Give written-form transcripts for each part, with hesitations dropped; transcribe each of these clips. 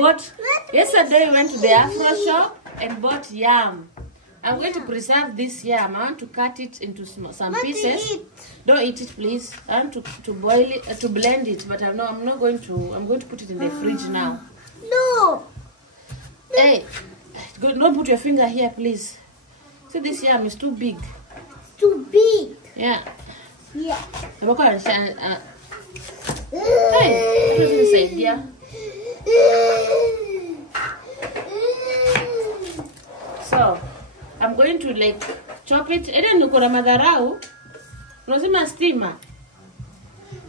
bought, yesterday we went to the Afro shop and bought yam. I'm going to preserve this yam. I want to cut it into some pieces. Don't eat it, please. I want to boil it, to blend it, but I'm not going to. I'm going to put it in the fridge now. No. Hey, don't put your finger here, please. See, this yam is too big. Too big. Yeah. Yeah. Hey, what's inside here? So, I'm going to like chop it. And then ukora madharau. Unazima steamer.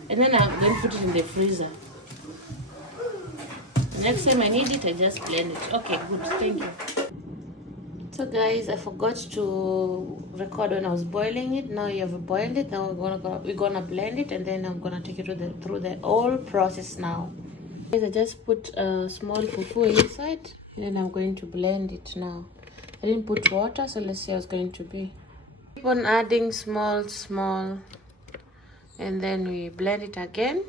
And then I'm going to put it in the freezer. The next time I need it, I just blend it. Okay, good. Thank you. So guys, I forgot to record when I was boiling it. Now you have boiled it. Now we're gonna blend it, and then I'm gonna take you through the whole process now. Guys, I just put a small fufu inside, and then I'm going to blend it now. I didn't put water, so let's see how it's going to be. Keep on adding small, and then we blend it again.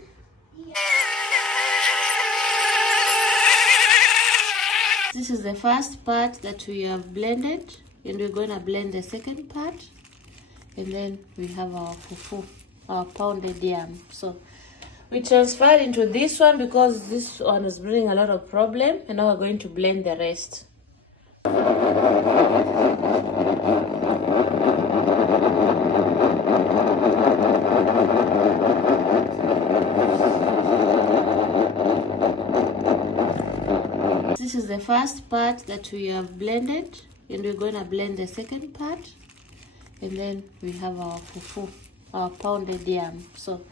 This is the first part that we have blended, and we're going to blend the second part, and then we have our fufu, our pounded yam. So we transferred into this one because this one is bringing a lot of problem, and now we're going to blend the rest. This is the first part that we have blended, and we're going to blend the second part, and then we have our fufu, our pounded yam. So